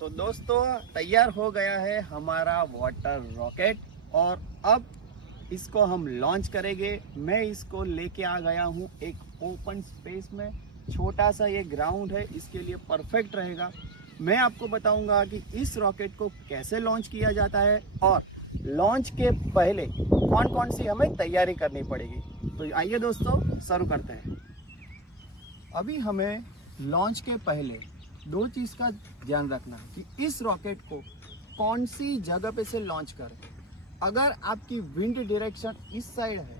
तो दोस्तों तैयार हो गया है हमारा वाटर रॉकेट और अब इसको हम लॉन्च करेंगे। मैं इसको लेके आ गया हूँ एक ओपन स्पेस में। छोटा सा ये ग्राउंड है, इसके लिए परफेक्ट रहेगा। मैं आपको बताऊंगा कि इस रॉकेट को कैसे लॉन्च किया जाता है और लॉन्च के पहले कौन कौन सी हमें तैयारी करनी पड़ेगी। तो आइए दोस्तों शुरू करते हैं। अभी हमें लॉन्च के पहले दो चीज़ का ध्यान रखना है कि इस रॉकेट को कौन सी जगह पे से लॉन्च करें। अगर आपकी विंड डायरेक्शन इस साइड है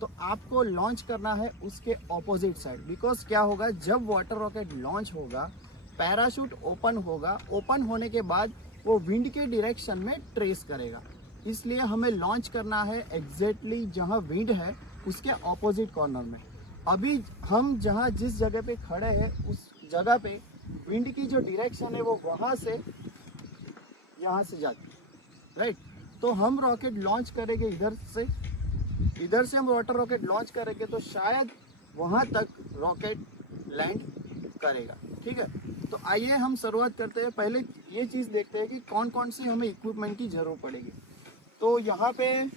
तो आपको लॉन्च करना है उसके ऑपोजिट साइड। बिकॉज क्या होगा, जब वाटर रॉकेट लॉन्च होगा पैराशूट ओपन होगा, ओपन होने के बाद वो विंड के डायरेक्शन में ट्रेस करेगा। इसलिए हमें लॉन्च करना है एग्जैक्टली जहाँ विंड है उसके ऑपोजिट कॉर्नर में। अभी हम जहाँ जिस जगह पे खड़े हैं उस जगह पे विंड की जो डायरेक्शन है वो वहाँ से यहाँ से जाती है, राइट। तो हम रॉकेट लॉन्च करेंगे इधर से हम वाटर रॉकेट लॉन्च करेंगे तो शायद वहाँ तक रॉकेट लैंड करेगा, ठीक है। तो आइए हम शुरुआत करते हैं। पहले ये चीज़ देखते हैं कि कौन कौन सी हमें इक्विपमेंट की ज़रूरत पड़ेगी। तो यहाँ पे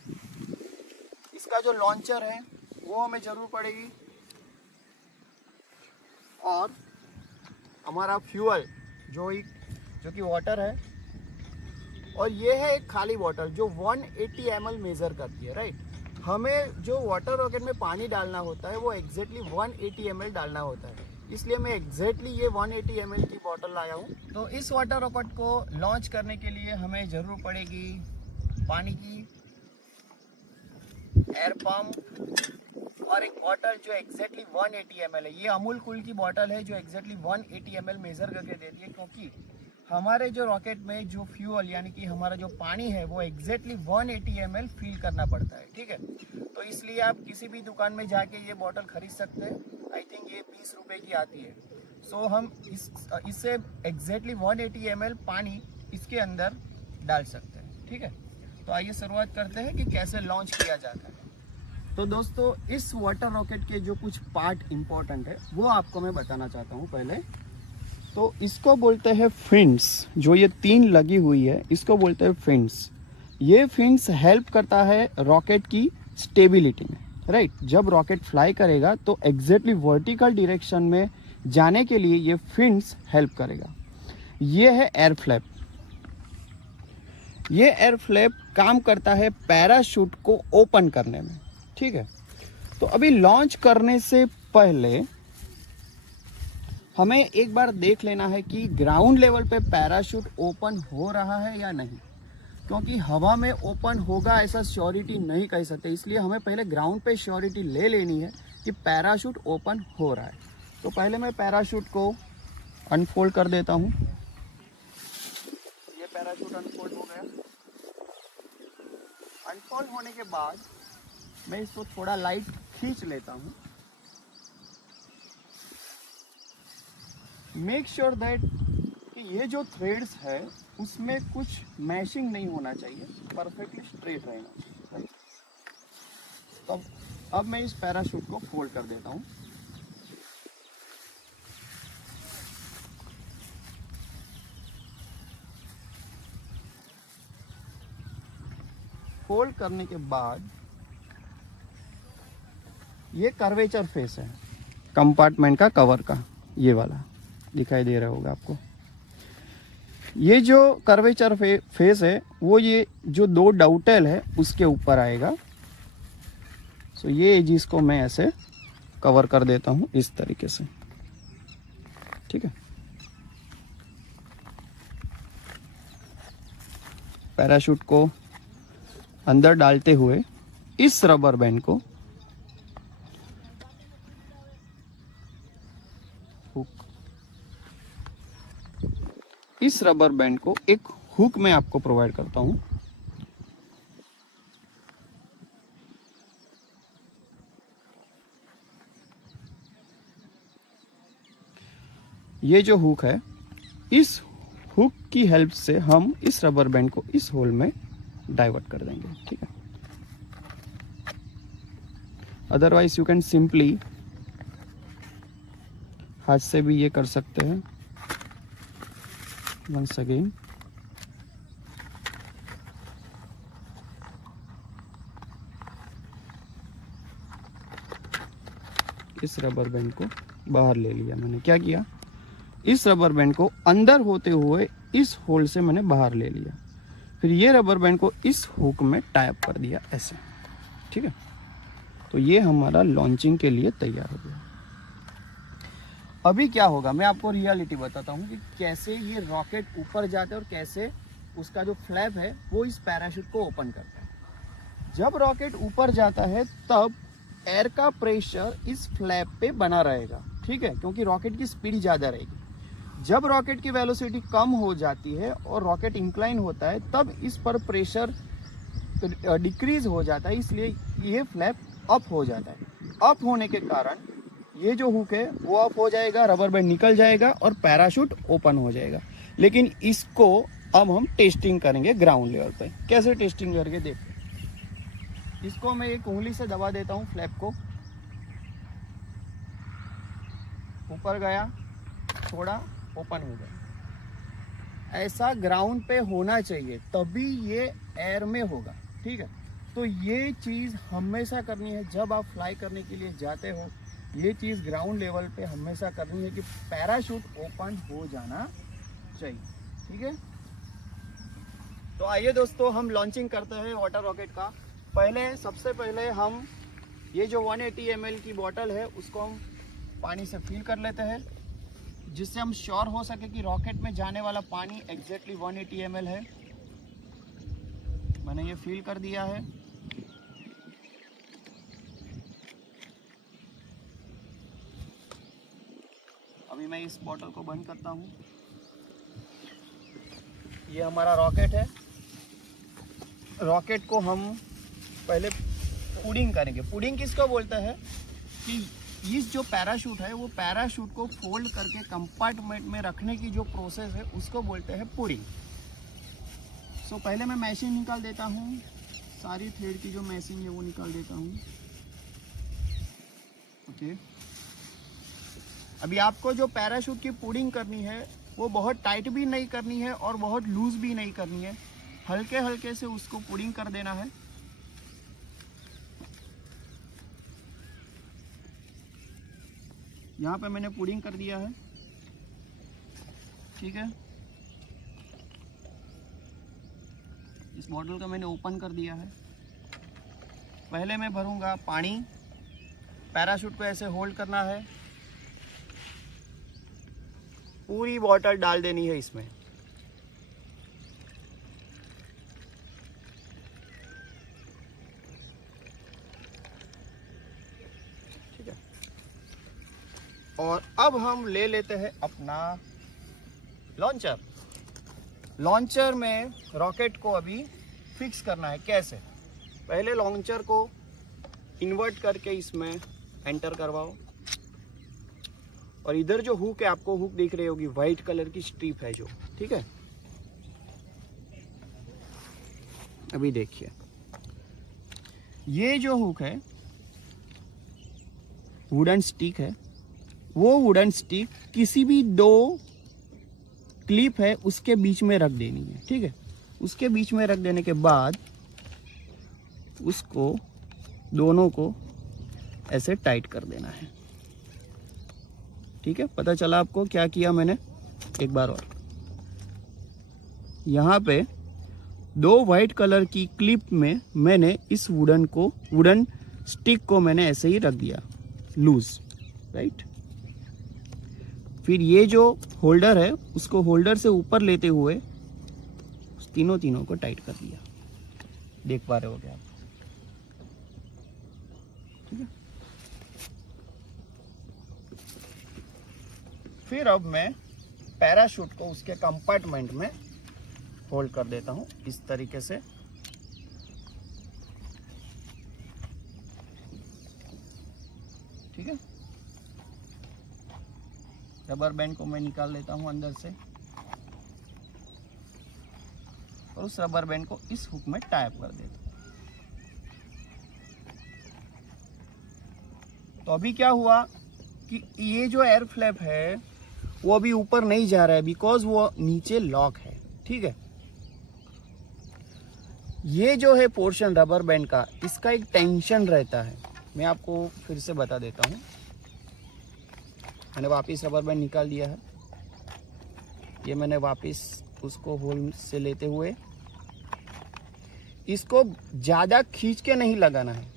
इसका जो लॉन्चर है वो हमें ज़रूर पड़ेगी और हमारा फ्यूल जो कि वाटर है, और ये है एक खाली वाटर जो 180 ml मेज़र करती है, राइट। हमें जो वाटर रॉकेट में पानी डालना होता है वो एग्जैक्टली 180 ml डालना होता है, इसलिए मैं एग्जैक्टली ये 180 ml की बॉटल लाया हूँ। तो इस वाटर रॉकेट को लॉन्च करने के लिए हमें ज़रूर पड़ेगी पानी की, एयर पम्प और एक बॉटल जो एग्जैक्टली 180 ml है। ये अमूल कूल की बॉटल है जो एग्जैक्टली 180 ml मेज़र करके देती है, क्योंकि हमारे जो रॉकेट में जो फ्यूल यानी कि हमारा जो पानी है वो एग्जैक्टली 180 ml फिल करना पड़ता है, ठीक है। तो इसलिए आप किसी भी दुकान में जाके ये बॉटल खरीद सकते हैं। आई थिंक ये 20 रुपये की आती है। सो हम इससे एग्जैक्टली 180 ml पानी इसके अंदर डाल सकते हैं, ठीक है। तो आइए शुरुआत करते हैं कि कैसे लॉन्च किया जाता है। तो दोस्तों इस वाटर रॉकेट के जो कुछ पार्ट इम्पोर्टेंट है वो आपको मैं बताना चाहता हूँ पहले। तो इसको बोलते हैं फिन्स, जो ये 3 लगी हुई है इसको बोलते हैं फिन्स। ये फिन्स हेल्प करता है रॉकेट की स्टेबिलिटी में, राइट। जब रॉकेट फ्लाई करेगा तो एग्जैक्टली वर्टिकल डायरेक्शन में जाने के लिए ये फिन्स हेल्प करेगा। ये है एयर फ्लैप। ये एयर फ्लैप काम करता है पैराशूट को ओपन करने में, ठीक है। तो अभी लॉन्च करने से पहले हमें एक बार देख लेना है कि ग्राउंड लेवल पे पैराशूट ओपन हो रहा है या नहीं, क्योंकि हवा में ओपन होगा ऐसा श्योरिटी नहीं कह सकते। इसलिए हमें पहले ग्राउंड पे श्योरिटी ले लेनी है कि पैराशूट ओपन हो रहा है। तो पहले मैं पैराशूट को अनफोल्ड कर देता हूँ। ये पैराशूट अनफोल्ड हो गया। अनफोल्ड होने के बाद मैं इसको थोड़ा लाइट खींच लेता हूँ। मेक श्योर दैट कि ये जो थ्रेड्स है उसमें कुछ मैशिंग नहीं होना चाहिए, परफेक्टली स्ट्रेट रहना चाहिए। तो अब मैं इस पैराशूट को फोल्ड कर देता हूँ। फोल्ड करने के बाद ये कर्वेचर फेस है कंपार्टमेंट का, कवर का, ये वाला दिखाई दे रहा होगा आपको। ये जो कर्वेचर फेस है वो ये जो 2 डाउटेल है उसके ऊपर आएगा। सो ये एजिस को मैं ऐसे कवर कर देता हूँ इस तरीके से, ठीक है। पैराशूट को अंदर डालते हुए इस रबर बैंड को एक हुक में आपको प्रोवाइड करता हूं। ये जो हुक है, इस हुक की हेल्प से हम इस रबर बैंड को इस होल में डाइवर्ट कर देंगे, ठीक है। अदरवाइज यू कैन सिंपली हाथ से भी ये कर सकते हैं। Once again. इस रबर बैंड को बाहर ले लिया मैंने। क्या किया, इस रबर बैंड को अंदर होते हुए इस होल से मैंने बाहर ले लिया, फिर ये रबर बैंड को इस हुक में टाइप कर दिया ऐसे। ठीक है, तो ये हमारा लॉन्चिंग के लिए तैयार हो गया। अभी क्या होगा मैं आपको रियलिटी बताता हूँ कि कैसे ये रॉकेट ऊपर जाता है और कैसे उसका जो फ्लैप है वो इस पैराशूट को ओपन करता है। जब रॉकेट ऊपर जाता है तब एयर का प्रेशर इस फ्लैप पे बना रहेगा, ठीक है, क्योंकि रॉकेट की स्पीड ज़्यादा रहेगी। जब रॉकेट की वेलोसिटी कम हो जाती है और रॉकेट इंक्लाइन होता है तब इस पर प्रेशर डिक्रीज हो जाता है, इसलिए ये फ्लैप अप हो जाता है। अप होने के कारण ये जो हुक है वो अप हो जाएगा, रबर बैंड निकल जाएगा और पैराशूट ओपन हो जाएगा। लेकिन इसको अब हम टेस्टिंग करेंगे ग्राउंड लेवल पे। कैसे टेस्टिंग करके देखते, इसको मैं एक उंगली से दबा देता हूँ, फ्लैप को ऊपर गया, थोड़ा ओपन हो गया। ऐसा ग्राउंड पे होना चाहिए, तभी ये एयर में होगा। ठीक है, तो ये चीज़ हमेशा करनी है जब आप फ्लाई करने के लिए जाते हो। ये चीज़ ग्राउंड लेवल पे हमेशा करनी है कि पैराशूट ओपन हो जाना चाहिए। ठीक है, तो आइए दोस्तों हम लॉन्चिंग करते हैं वाटर रॉकेट का। सबसे पहले हम ये जो 180 ml की बोतल है उसको हम पानी से फिल कर लेते हैं, जिससे हम श्योर हो सके कि रॉकेट में जाने वाला पानी एग्जैक्टली 180 ml है। मैंने ये फिल कर दिया है। अभी मैं इस बोतल को बंद करता हूँ। ये हमारा रॉकेट है। रॉकेट को हम पहले पुडिंग करेंगे। पुडिंग किसको बोलते हैं कि इस जो पैराशूट है वो पैराशूट को फोल्ड करके कंपार्टमेंट में रखने की जो प्रोसेस है उसको बोलते हैं पुडिंग। सो पहले मैं मैशिंग निकाल देता हूँ, सारी थ्रेड की जो मैशिंग है वो निकाल देता हूँ। ओके, अभी आपको जो पैराशूट की पुडिंग करनी है वो बहुत टाइट भी नहीं करनी है और बहुत लूज भी नहीं करनी है, हल्के हल्के से उसको पुडिंग कर देना है। यहाँ पे मैंने पुडिंग कर दिया है। ठीक है, इस बॉटल का मैंने ओपन कर दिया है। पहले मैं भरूंगा पानी। पैराशूट को ऐसे होल्ड करना है, पूरी बॉटल डाल देनी है इसमें। ठीक है, और अब हम ले लेते हैं अपना लॉन्चर। लॉन्चर में रॉकेट को अभी फिक्स करना है। कैसे, पहले लॉन्चर को इन्वर्ट करके इसमें एंटर करवाओ, और इधर जो हुक है, आपको हुक दिख रही होगी, वाइट कलर की स्ट्रिप है जो। ठीक है, अभी देखिए ये जो हुक है, वुडन स्टिक है, वो वुडन स्टिक किसी भी दो क्लिप है उसके बीच में रख देनी है। ठीक है, उसके बीच में रख देने के बाद उसको दोनों को ऐसे टाइट कर देना है। ठीक है, पता चला आपको क्या किया मैंने? एक बार और, यहाँ पे दो वाइट कलर की क्लिप में मैंने इस वुडन स्टिक को मैंने ऐसे ही रख दिया लूज, राइट। फिर ये जो होल्डर है उसको होल्डर से ऊपर लेते हुए तीनों को टाइट कर दिया। देख पा रहे हो क्या आप? ठीक है, फिर अब मैं पैराशूट को उसके कंपार्टमेंट में होल्ड कर देता हूं इस तरीके से। ठीक है, रबर बैंड को मैं निकाल लेता हूं अंदर से और उस रबर बैंड को इस हुक में टाइप कर देता हूं। तो अभी क्या हुआ कि ये जो एयर फ्लैप है वो अभी ऊपर नहीं जा रहा है बिकॉज वो नीचे लॉक है। ठीक है, ये जो है पोर्शन रबर बैंड का, इसका एक टेंशन रहता है। मैं आपको फिर से बता देता हूँ। मैंने वापस रबर बैंड निकाल दिया है। ये मैंने वापस उसको होल से लेते हुए इसको ज़्यादा खींच के नहीं लगाना है।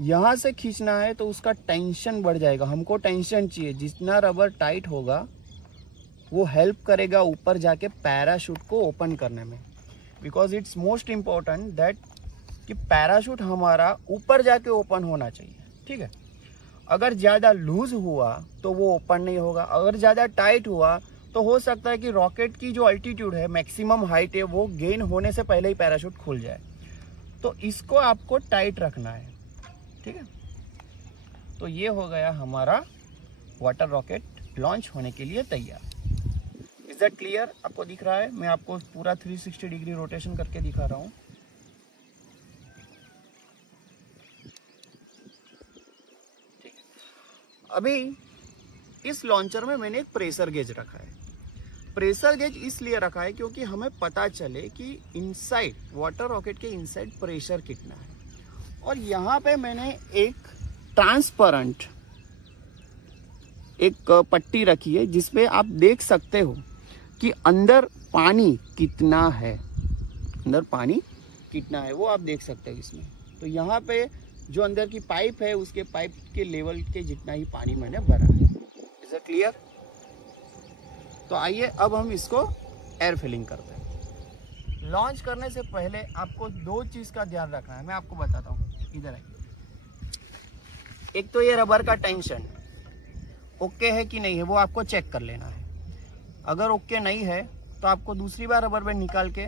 यहाँ से खींचना है तो उसका टेंशन बढ़ जाएगा। हमको टेंशन चाहिए। जितना रबर टाइट होगा वो हेल्प करेगा ऊपर जाके पैराशूट को ओपन करने में। Because it's most important that कि पैराशूट हमारा ऊपर जाके ओपन होना चाहिए। ठीक है, अगर ज़्यादा लूज हुआ तो वो ओपन नहीं होगा। अगर ज़्यादा टाइट हुआ तो हो सकता है कि रॉकेट की जो अल्टीट्यूड है, मैक्सिमम हाइट है, वो गेन होने से पहले ही पैराशूट खुल जाए। तो इसको आपको टाइट रखना है। ठीक है, तो ये हो गया हमारा वाटर रॉकेट लॉन्च होने के लिए तैयार। Is that clear? आपको दिख रहा है? मैं आपको पूरा 360 डिग्री रोटेशन करके दिखा रहा हूँ। ठीक है, अभी इस लॉन्चर में मैंने एक प्रेशर गेज रखा है। प्रेशर गेज इसलिए रखा है क्योंकि हमें पता चले कि इनसाइड वाटर रॉकेट के इनसाइड प्रेशर कितना है। और यहाँ पे मैंने एक ट्रांसपेरेंट एक पट्टी रखी है जिसपे आप देख सकते हो कि अंदर पानी कितना है। अंदर पानी कितना है वो आप देख सकते हो इसमें। तो यहाँ पे जो अंदर की पाइप है उसके पाइप के लेवल के जितना ही पानी मैंने भरा है। Is it clear? तो आइए अब हम इसको एयर फिलिंग करते हैं। लॉन्च करने से पहले आपको दो चीज़ का ध्यान रखना है। मैं आपको बताता हूँ, इधर आइए। एक तो ये रबर का टेंशन ओके है कि नहीं है वो आपको चेक कर लेना है। अगर ओके नहीं है तो आपको दूसरी बार रबर बैंड निकाल के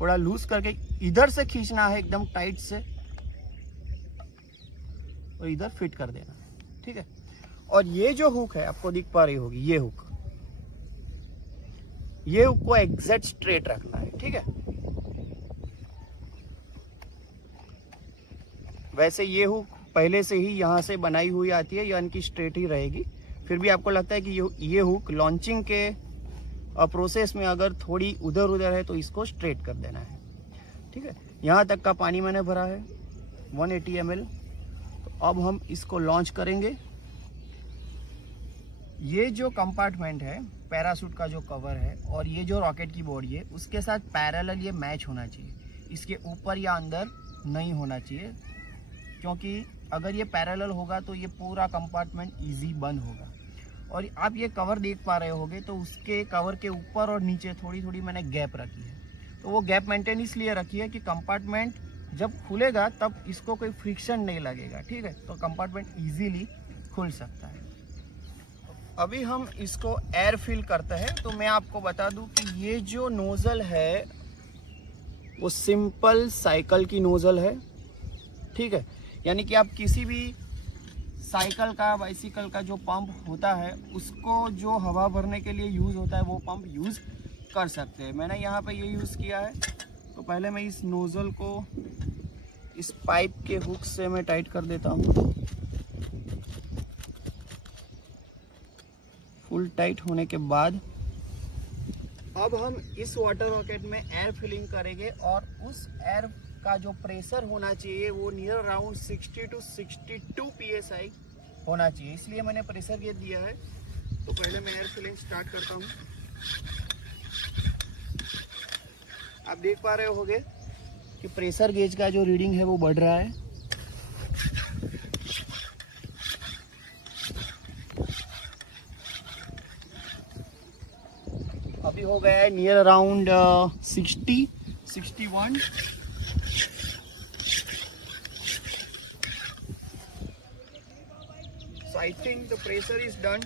थोड़ा लूज करके इधर से खींचना है एकदम टाइट से और इधर फिट कर देना है। ठीक है, और ये जो हुक है आपको दिख पा रही होगी, ये हुक को एग्जैक्ट स्ट्रेट रखना है। ठीक है, वैसे ये हुक पहले से ही यहाँ से बनाई हुई आती है, यानी कि स्ट्रेट ही रहेगी। फिर भी आपको लगता है कि ये हुक लॉन्चिंग के प्रोसेस में अगर थोड़ी उधर उधर है तो इसको स्ट्रेट कर देना है। ठीक है, यहाँ तक का पानी मैंने भरा है 180 ml। तो अब हम इसको लॉन्च करेंगे। ये जो कंपार्टमेंट है, पैराशूट का जो कवर है और ये जो रॉकेट की बॉडी है उसके साथ पैरेलल ये मैच होना चाहिए। इसके ऊपर या अंदर नहीं होना चाहिए, क्योंकि अगर ये पैरेलल होगा तो ये पूरा कंपार्टमेंट इजी बंद होगा। और आप ये कवर देख पा रहे होगे तो उसके कवर के ऊपर और नीचे थोड़ी थोड़ी मैंने गैप रखी है। तो वो गैप मेंटेन इसलिए रखी है कि कंपार्टमेंट जब खुलेगा तब इसको कोई फ्रिक्शन नहीं लगेगा। ठीक है, तो कंपार्टमेंट इजीली खुल सकता है। अभी हम इसको एयर फिल करते हैं। तो मैं आपको बता दूं कि ये जो नोजल है वो सिंपल साइकिल की नोजल है। ठीक है, यानी कि आप किसी भी साइकिल का, बाइसिकल का जो पंप होता है उसको जो हवा भरने के लिए यूज़ होता है वो पंप यूज़ कर सकते हैं। मैंने यहाँ पे ये यूज़ किया है। तो पहले मैं इस नोज़ल को इस पाइप के हुक से मैं टाइट कर देता हूँ। फुल टाइट होने के बाद अब हम इस वाटर रॉकेट में एयर फिलिंग करेंगे और उस एयर का जो प्रेशर होना चाहिए वो नियर अराउंड 60 to 62 psi होना चाहिए। इसलिए मैंने प्रेशर गेज दिया है। तो पहले मैं एयर फिलिंग स्टार्ट करता हूँ। आप देख पा रहे होंगे कि प्रेशर गेज का जो रीडिंग है वो बढ़ रहा है। अभी हो गया है near around 60, 61। So I think the pressure is done.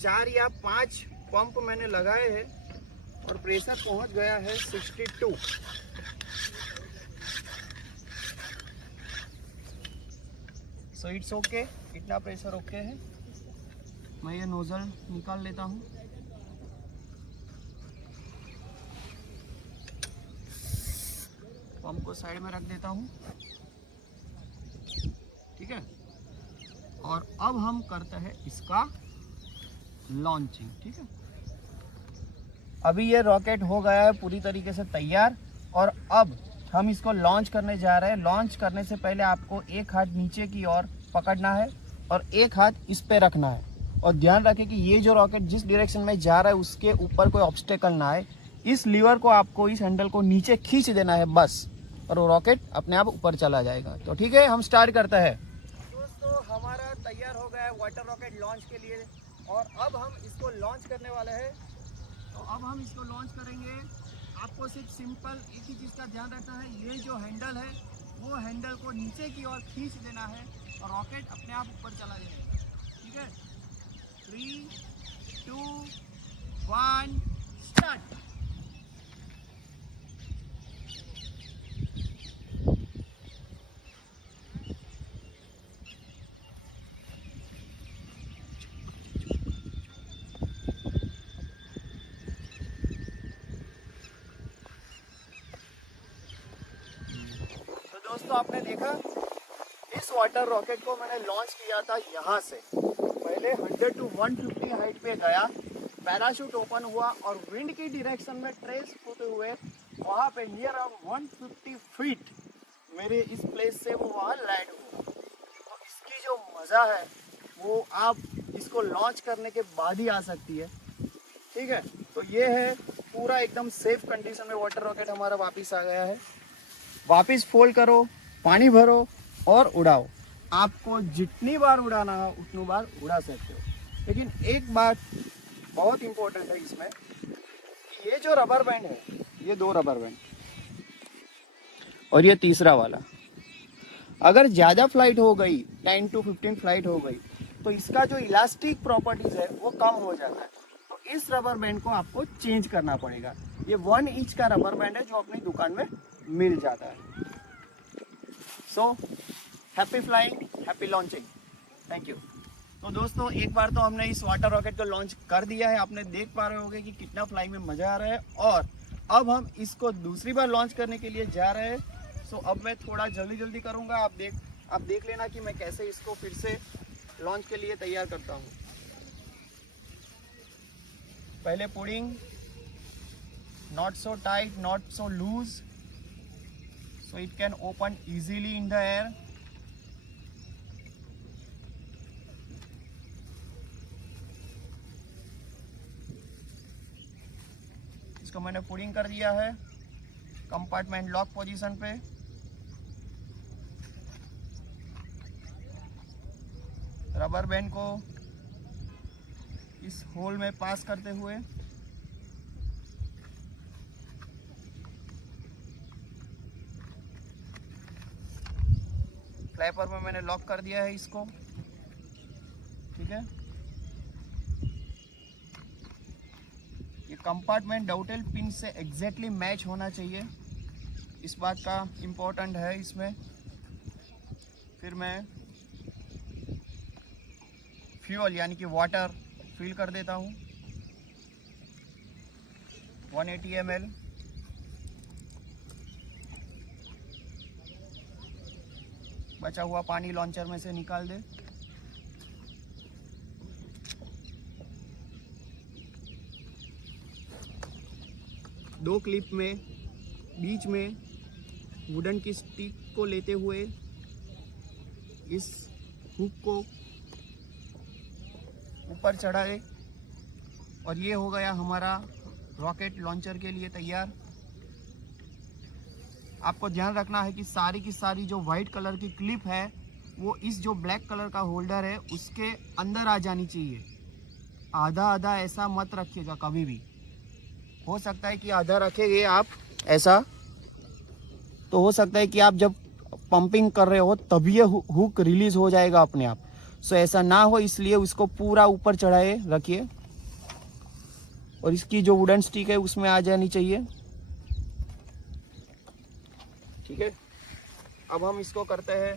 चार या 5 पंप मैंने लगाए हैं और प्रेशर पहुंच गया है 62। सो इट्स ओके, इतना प्रेशर ओके है। मैं ये नोजल निकाल लेता हूँ। पंप को साइड में रख देता हूँ। ठीक है। और अब हम करते हैं इसका लॉन्चिंग, ठीक है। अभी ये रॉकेट हो गया है पूरी तरीके से तैयार और अब हम इसको लॉन्च करने जा रहे हैं। लॉन्च करने से पहले आपको एक हाथ नीचे की ओर पकड़ना है और एक हाथ इस पे रखना है और ध्यान रखें कि ये जो रॉकेट जिस डायरेक्शन में जा रहा है उसके ऊपर कोई ऑब्स्टेकल ना आए। इस लीवर को आपको, इस हैंडल को नीचे खींच देना है बस, और वो रॉकेट अपने आप ऊपर चला जाएगा। तो ठीक है, हम स्टार्ट करते हैं। दोस्तों हमारा तैयार हो गया है वाटर रॉकेट लॉन्च के लिए और अब हम इसको लॉन्च करने वाले हैं। तो अब हम इसको लॉन्च करेंगे। आपको सिर्फ सिंपल एक ही चीज़ का ध्यान रखना है, ये जो हैंडल है वो हैंडल को नीचे की ओर खींच देना है और रॉकेट अपने आप ऊपर चला जाएगा, ठीक है। 3, 2, 1 स्टार्ट। दोस्तों आपने देखा इस वाटर रॉकेट को मैंने लॉन्च किया था यहाँ से। पहले 100 to 150 हाइट पे गया, पैराशूट ओपन हुआ और विंड की डायरेक्शन में ट्रेस होते हुए वहाँ पे नियर 150 फीट मेरे इस प्लेस से वो वहाँ लैंड हुआ। तो इसकी जो मज़ा है वो आप इसको लॉन्च करने के बाद ही आ सकती है, ठीक है। तो ये है पूरा एकदम सेफ कंडीशन में वाटर रॉकेट हमारा वापस आ गया है। वापस फोल्ड करो, पानी भरो और उड़ाओ। आपको जितनी बार उड़ाना हो उतनी बार उड़ा सकते हो। लेकिन एक बात बहुत इम्पोर्टेंट है इसमें, ये जो रबर बैंड है, ये 2 रबर बैंड और ये तीसरा वाला, अगर ज़्यादा फ्लाइट हो गई 10 to 15 फ्लाइट हो गई तो इसका जो इलास्टिक प्रॉपर्टीज है वो कम हो जाता है। तो इस रबर बैंड को आपको चेंज करना पड़ेगा। ये 1 इंच का रबर बैंड है जो अपनी दुकान में मिल जाता है। So happy flying, happy launching, thank you. तो दोस्तों एक बार तो हमने इस वाटर रॉकेट को लॉन्च कर दिया है, आपने देख पा रहे होंगे कि कितना फ्लाइंग में मज़ा आ रहा है। और अब हम इसको दूसरी बार लॉन्च करने के लिए जा रहे हैं। सो अब मैं थोड़ा जल्दी करूँगा, आप देख लेना कि मैं कैसे इसको फिर से लॉन्च के लिए तैयार करता हूँ। पहले pudding, not so tight, not so loose, so it can open easily in the air. इसको मैंने पुडिंग कर दिया है कंपार्टमेंट लॉक पोजीशन पे। रबर बैंड को इस होल में पास करते हुए फ्लैपर में मैंने लॉक कर दिया है इसको, ठीक है। ये कंपार्टमेंट डाउटेल पिन से एग्जैक्टली मैच होना चाहिए, इस बात का इम्पोर्टेंट है इसमें। फिर मैं फ्यूल यानी कि वाटर फिल कर देता हूँ 180 ml। बचा हुआ पानी लॉन्चर में से निकाल दे। दो क्लिप में बीच में वुडन की स्टिक को लेते हुए इस हुक को ऊपर चढ़ाए और ये हो गया हमारा रॉकेट लॉन्चर के लिए तैयार। आपको ध्यान रखना है कि सारी की सारी जो वाइट कलर की क्लिप है वो इस जो ब्लैक कलर का होल्डर है उसके अंदर आ जानी चाहिए। आधा ऐसा मत रखिएगा कभी भी। हो सकता है कि आधा रखेंगे आप ऐसा, तो हो सकता है कि आप जब पंपिंग कर रहे हो तभी ये हुक रिलीज हो जाएगा अपने आप। सो ऐसा ना हो इसलिए उसको पूरा ऊपर चढ़ाए रखिए और इसकी जो वुडन स्टिक है उसमें आ जानी चाहिए, ठीक है। अब हम इसको करते हैं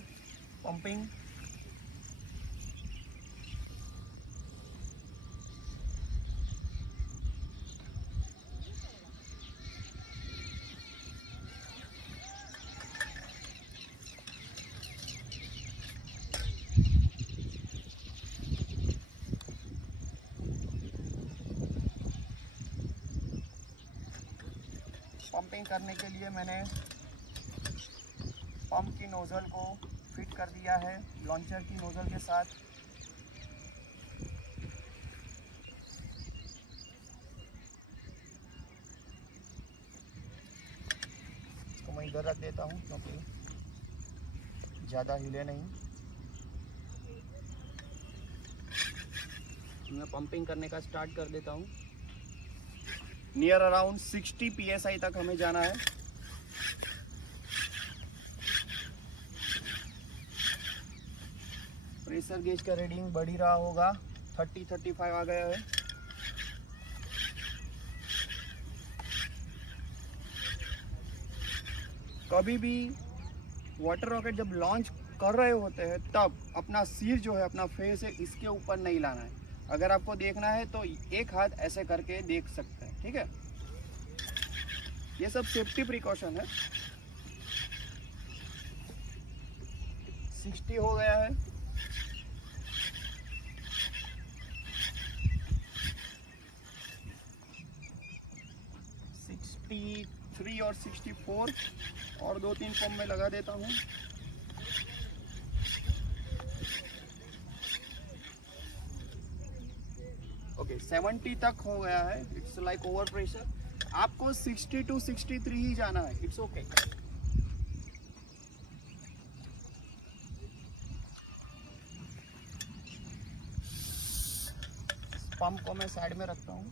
पंपिंग। पंपिंग करने के लिए मैंने पंप की नोज़ल को फिट कर दिया है लॉन्चर की नोज़ल के साथ। इसको मैं इधर रख देता हूँ क्योंकि ज़्यादा हिले नहीं। मैं पंपिंग करने का स्टार्ट कर देता हूँ। नियर अराउंड 60 psi तक हमें जाना है। प्रेशर गेज का रीडिंग बढ़ ही रहा होगा, 30-35 आ गया है। कभी भी वाटर रॉकेट जब लॉन्च कर रहे होते हैं तब अपना सिर जो है, अपना फेस है, इसके ऊपर नहीं लाना है। अगर आपको देखना है तो एक हाथ ऐसे करके देख सकते हैं, ठीक है। ये सब सेफ्टी प्रिकॉशन है। 60 हो गया है। थ्री और 64 और 2-3 पंप में लगा देता हूँ। ओके 70 तक हो गया है। It's like over pressure. आपको 60 to 63 ही जाना है। It's okay. पंप को मैं साइड में रखता हूँ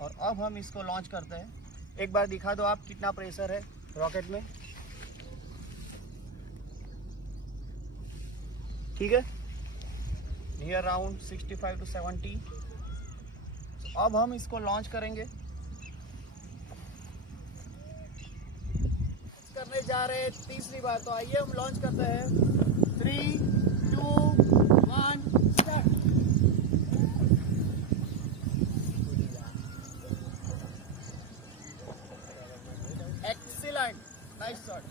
और अब हम इसको लॉन्च करते हैं। एक बार दिखा दो आप कितना प्रेशर है रॉकेट में, ठीक है। Near around 65 to 70। अब हम इसको लॉन्च करेंगे। करने जा रहे हैं तीसरी बार, तो आइए हम लॉन्च करते हैं। 3, 2, 1 स्टार्ट। Excellent, nice shot.